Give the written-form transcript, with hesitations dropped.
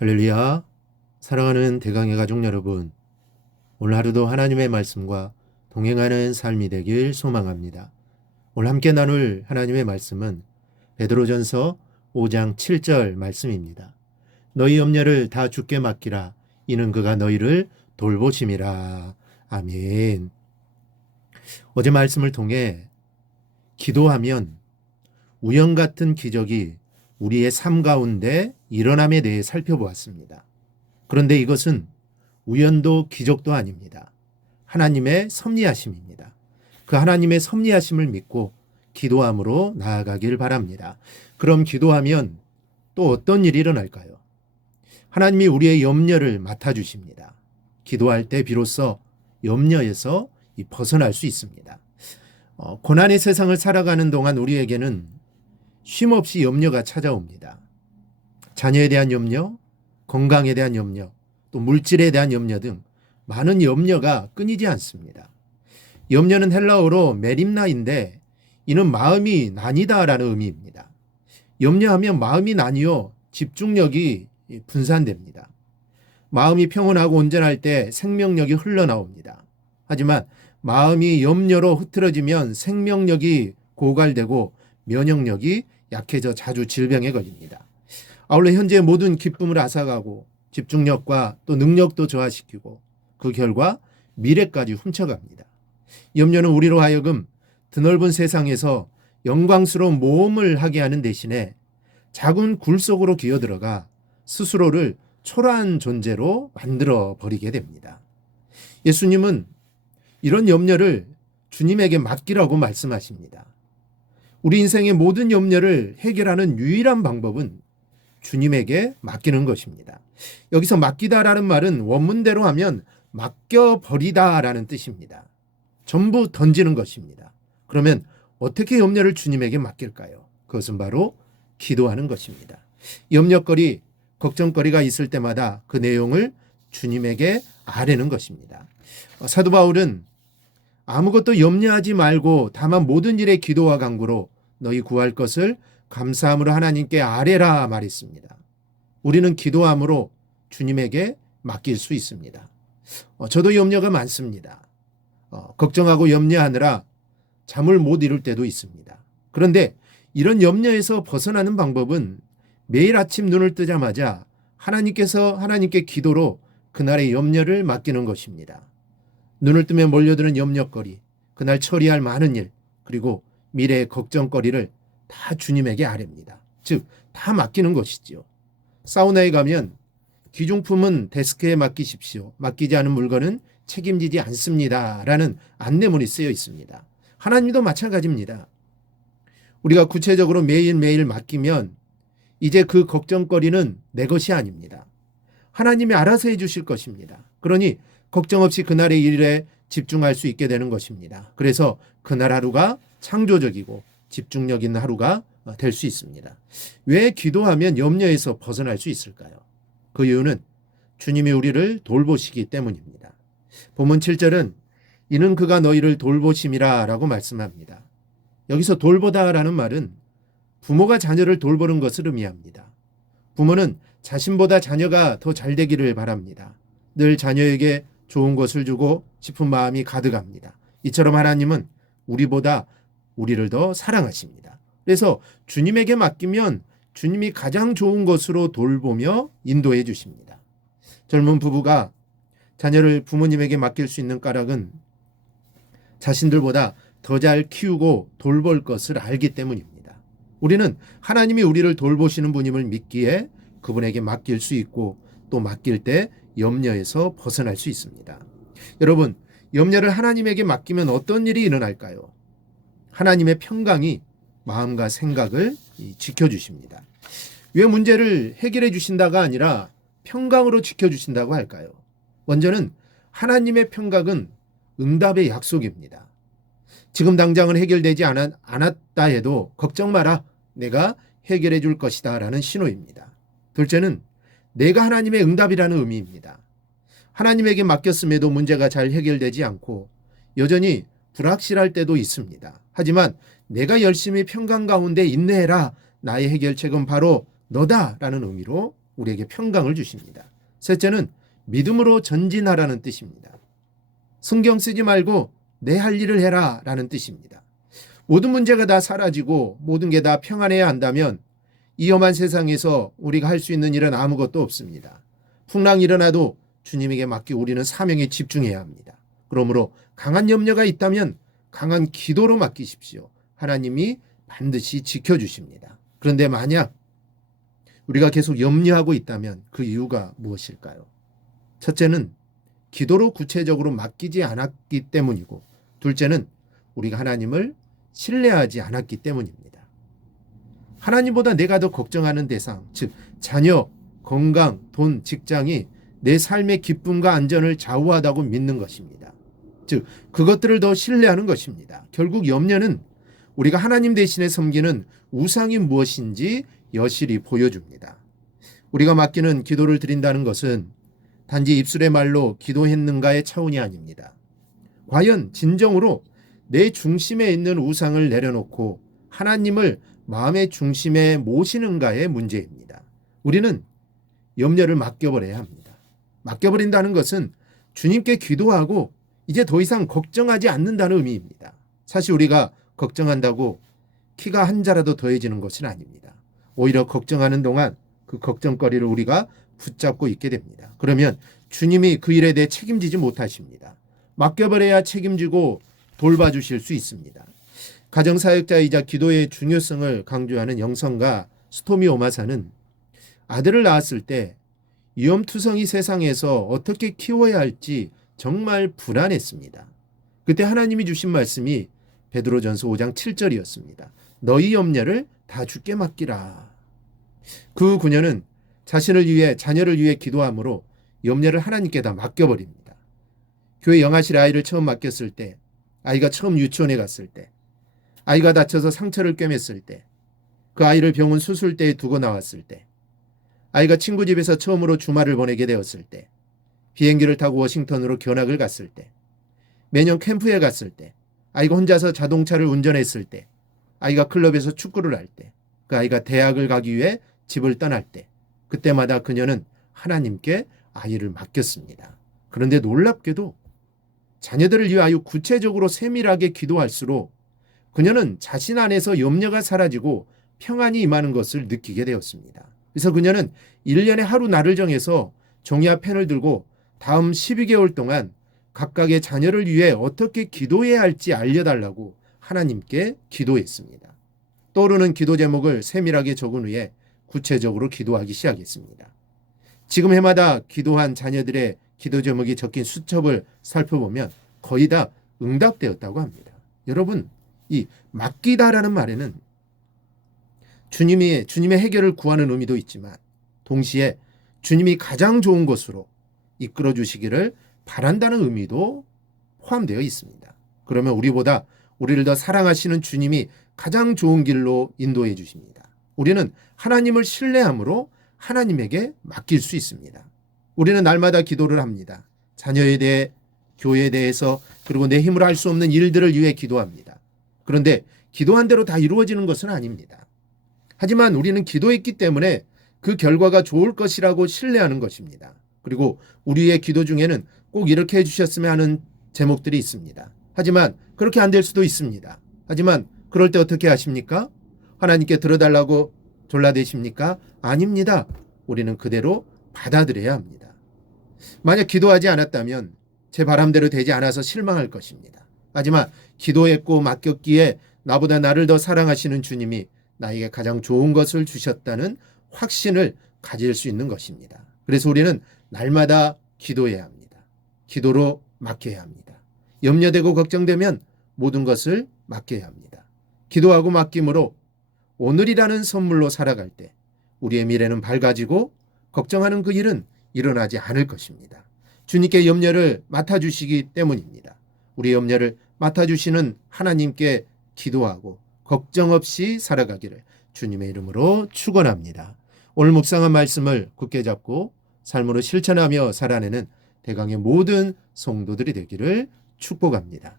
할렐루야. 사랑하는 대강의 가족 여러분, 오늘 하루도 하나님의 말씀과 동행하는 삶이 되길 소망합니다. 오늘 함께 나눌 하나님의 말씀은 베드로전서 5장 7절 말씀입니다. 너희 염려를 다 주께 맡기라. 이는 그가 너희를 돌보심이라. 아멘. 어제 말씀을 통해 기도하면 우연 같은 기적이 우리의 삶 가운데 일어남에 대해 살펴보았습니다. 그런데 이것은 우연도 기적도 아닙니다. 하나님의 섭리하심입니다. 그 하나님의 섭리하심을 믿고 기도함으로 나아가길 바랍니다. 그럼 기도하면 또 어떤 일이 일어날까요? 하나님이 우리의 염려를 맡아주십니다. 기도할 때 비로소 염려에서 벗어날 수 있습니다. 고난의 세상을 살아가는 동안 우리에게는 쉼없이 염려가 찾아옵니다. 자녀에 대한 염려, 건강에 대한 염려, 또 물질에 대한 염려 등 많은 염려가 끊이지 않습니다. 염려는 헬라어로 메림나인데 이는 마음이 나뉘다라는 의미입니다. 염려하면 마음이 나뉘어 집중력이 분산됩니다. 마음이 평온하고 온전할 때 생명력이 흘러나옵니다. 하지만 마음이 염려로 흐트러지면 생명력이 고갈되고 면역력이 약해져 자주 질병에 걸립니다. 아울러 현재 모든 기쁨을 앗아가고 집중력과 또 능력도 저하시키고 그 결과 미래까지 훔쳐갑니다. 염려는 우리로 하여금 드넓은 세상에서 영광스러운 모험을 하게 하는 대신에 작은 굴 속으로 기어들어가 스스로를 초라한 존재로 만들어 버리게 됩니다. 예수님은 이런 염려를 주님에게 맡기라고 말씀하십니다. 우리 인생의 모든 염려를 해결하는 유일한 방법은 주님에게 맡기는 것입니다. 여기서 맡기다라는 말은 원문대로 하면 맡겨버리다라는 뜻입니다. 전부 던지는 것입니다. 그러면 어떻게 염려를 주님에게 맡길까요? 그것은 바로 기도하는 것입니다. 염려거리, 걱정거리가 있을 때마다 그 내용을 주님에게 아뢰는 것입니다. 사도 바울은 아무것도 염려하지 말고 다만 모든 일에 기도와 간구로 너희 구할 것을 감사함으로 하나님께 아뢰라 말했습니다. 우리는 기도함으로 주님에게 맡길 수 있습니다. 저도 염려가 많습니다. 걱정하고 염려하느라 잠을 못 이룰 때도 있습니다. 그런데 이런 염려에서 벗어나는 방법은 매일 아침 눈을 뜨자마자 하나님께 기도로 그날의 염려를 맡기는 것입니다. 눈을 뜨면 몰려드는 염려거리, 그날 처리할 많은 일, 그리고 미래의 걱정거리를 다 주님에게 아뢰입니다. 즉, 다 맡기는 것이지요. 사우나에 가면 귀중품은 데스크에 맡기십시오. 맡기지 않은 물건은 책임지지 않습니다. 라는 안내문이 쓰여 있습니다. 하나님도 마찬가지입니다. 우리가 구체적으로 매일매일 맡기면 이제 그 걱정거리는 내 것이 아닙니다. 하나님이 알아서 해주실 것입니다. 그러니 걱정 없이 그날의 일에 집중할 수 있게 되는 것입니다. 그래서 그날 하루가 창조적이고 집중력 있는 하루가 될 수 있습니다. 왜 기도하면 염려에서 벗어날 수 있을까요? 그 이유는 주님이 우리를 돌보시기 때문입니다. 본문 7절은 이는 그가 너희를 돌보심이라 라고 말씀합니다. 여기서 돌보다라는 말은 부모가 자녀를 돌보는 것을 의미합니다. 부모는 자신보다 자녀가 더 잘 되기를 바랍니다. 늘 자녀에게 좋은 것을 주고 싶은 마음이 가득합니다. 이처럼 하나님은 우리보다 우리를 더 사랑하십니다. 그래서 주님에게 맡기면 주님이 가장 좋은 것으로 돌보며 인도해 주십니다. 젊은 부부가 자녀를 부모님에게 맡길 수 있는 까닭은 자신들보다 더 잘 키우고 돌볼 것을 알기 때문입니다. 우리는 하나님이 우리를 돌보시는 분임을 믿기에 그분에게 맡길 수 있고 또 맡길 때 염려에서 벗어날 수 있습니다. 여러분, 염려를 하나님에게 맡기면 어떤 일이 일어날까요? 하나님의 평강이 마음과 생각을 지켜주십니다. 왜 문제를 해결해 주신다가 아니라 평강으로 지켜주신다고 할까요? 먼저는 하나님의 평강은 응답의 약속입니다. 지금 당장은 해결되지 않았다 해도 걱정 마라. 내가 해결해 줄 것이다 라는 신호입니다. 둘째는 내가 하나님의 응답이라는 의미입니다. 하나님에게 맡겼음에도 문제가 잘 해결되지 않고 여전히 불확실할 때도 있습니다. 하지만 내가 열심히 평강 가운데 인내해라. 나의 해결책은 바로 너다라는 의미로 우리에게 평강을 주십니다. 셋째는 믿음으로 전진하라는 뜻입니다. 성경 쓰지 말고 내 할 일을 해라 라는 뜻입니다. 모든 문제가 다 사라지고 모든 게 다 평안해야 한다면 이 험한 세상에서 우리가 할 수 있는 일은 아무것도 없습니다. 풍랑이 일어나도 주님에게 맡기고 우리는 사명에 집중해야 합니다. 그러므로 강한 염려가 있다면 강한 기도로 맡기십시오. 하나님이 반드시 지켜주십니다. 그런데 만약 우리가 계속 염려하고 있다면 그 이유가 무엇일까요? 첫째는 기도로 구체적으로 맡기지 않았기 때문이고, 둘째는 우리가 하나님을 신뢰하지 않았기 때문입니다. 하나님보다 내가 더 걱정하는 대상, 즉 자녀, 건강, 돈, 직장이 내 삶의 기쁨과 안전을 좌우하다고 믿는 것입니다. 즉 그것들을 더 신뢰하는 것입니다. 결국 염려는 우리가 하나님 대신에 섬기는 우상이 무엇인지 여실히 보여줍니다. 우리가 맡기는 기도를 드린다는 것은 단지 입술의 말로 기도했는가의 차원이 아닙니다. 과연 진정으로 내 중심에 있는 우상을 내려놓고 하나님을 마음의 중심에 모시는가의 문제입니다. 우리는 염려를 맡겨버려야 합니다. 맡겨버린다는 것은 주님께 기도하고 이제 더 이상 걱정하지 않는다는 의미입니다. 사실 우리가 걱정한다고 키가 한 자라도 더해지는 것은 아닙니다. 오히려 걱정하는 동안 그 걱정거리를 우리가 붙잡고 있게 됩니다. 그러면 주님이 그 일에 대해 책임지지 못하십니다. 맡겨버려야 책임지고 돌봐주실 수 있습니다. 가정사역자이자 기도의 중요성을 강조하는 영성가 스토미 오마사는 아들을 낳았을 때 위험투성이 세상에서 어떻게 키워야 할지 정말 불안했습니다. 그때 하나님이 주신 말씀이 베드로전서 5장 7절이었습니다. 너희 염려를 다 주께 맡기라. 그 그녀는 자신을 위해 자녀를 위해 기도함으로 염려를 하나님께 다 맡겨버립니다. 교회 영아실 아이를 처음 맡겼을 때, 아이가 처음 유치원에 갔을 때, 아이가 다쳐서 상처를 꿰맸을 때, 그 아이를 병원 수술대에 두고 나왔을 때, 아이가 친구 집에서 처음으로 주말을 보내게 되었을 때, 비행기를 타고 워싱턴으로 견학을 갔을 때, 매년 캠프에 갔을 때, 아이가 혼자서 자동차를 운전했을 때, 아이가 클럽에서 축구를 할 때, 그 아이가 대학을 가기 위해 집을 떠날 때, 그때마다 그녀는 하나님께 아이를 맡겼습니다. 그런데 놀랍게도 자녀들을 위하여 구체적으로 세밀하게 기도할수록 그녀는 자신 안에서 염려가 사라지고 평안이 임하는 것을 느끼게 되었습니다. 그래서 그녀는 1년에 하루 날을 정해서 종이와 펜을 들고 다음 12개월 동안 각각의 자녀를 위해 어떻게 기도해야 할지 알려달라고 하나님께 기도했습니다. 떠오르는 기도 제목을 세밀하게 적은 후에 구체적으로 기도하기 시작했습니다. 지금 해마다 기도한 자녀들의 기도 제목이 적힌 수첩을 살펴보면 거의 다 응답되었다고 합니다. 여러분, 이 맡기다라는 말에는 주님의 해결을 구하는 의미도 있지만 동시에 주님이 가장 좋은 것으로 이끌어 주시기를 바란다는 의미도 포함되어 있습니다. 그러면 우리를 더 사랑하시는 주님이 가장 좋은 길로 인도해 주십니다. 우리는 하나님을 신뢰함으로 하나님에게 맡길 수 있습니다. 우리는 날마다 기도를 합니다. 자녀에 대해, 교회에 대해서, 그리고 내 힘으로 할 수 없는 일들을 위해 기도합니다. 그런데 기도한 대로 다 이루어지는 것은 아닙니다. 하지만 우리는 기도했기 때문에 그 결과가 좋을 것이라고 신뢰하는 것입니다. 그리고 우리의 기도 중에는 꼭 이렇게 해주셨으면 하는 제목들이 있습니다. 하지만 그렇게 안 될 수도 있습니다. 하지만 그럴 때 어떻게 하십니까? 하나님께 들어달라고 졸라대십니까? 아닙니다. 우리는 그대로 받아들여야 합니다. 만약 기도하지 않았다면 제 바람대로 되지 않아서 실망할 것입니다. 하지만 기도했고 맡겼기에 나보다 나를 더 사랑하시는 주님이 나에게 가장 좋은 것을 주셨다는 확신을 가질 수 있는 것입니다. 그래서 우리는 날마다 기도해야 합니다. 기도로 맡겨야 합니다. 염려되고 걱정되면 모든 것을 맡겨야 합니다. 기도하고 맡김으로 오늘이라는 선물로 살아갈 때 우리의 미래는 밝아지고 걱정하는 그 일은 일어나지 않을 것입니다. 주님께 염려를 맡아주시기 때문입니다. 우리의 염려를 맡아주시는 하나님께 기도하고 걱정 없이 살아가기를 주님의 이름으로 축원합니다. 오늘 묵상한 말씀을 굳게 잡고 삶으로 실천하며 살아내는 대강의 모든 성도들이 되기를 축복합니다.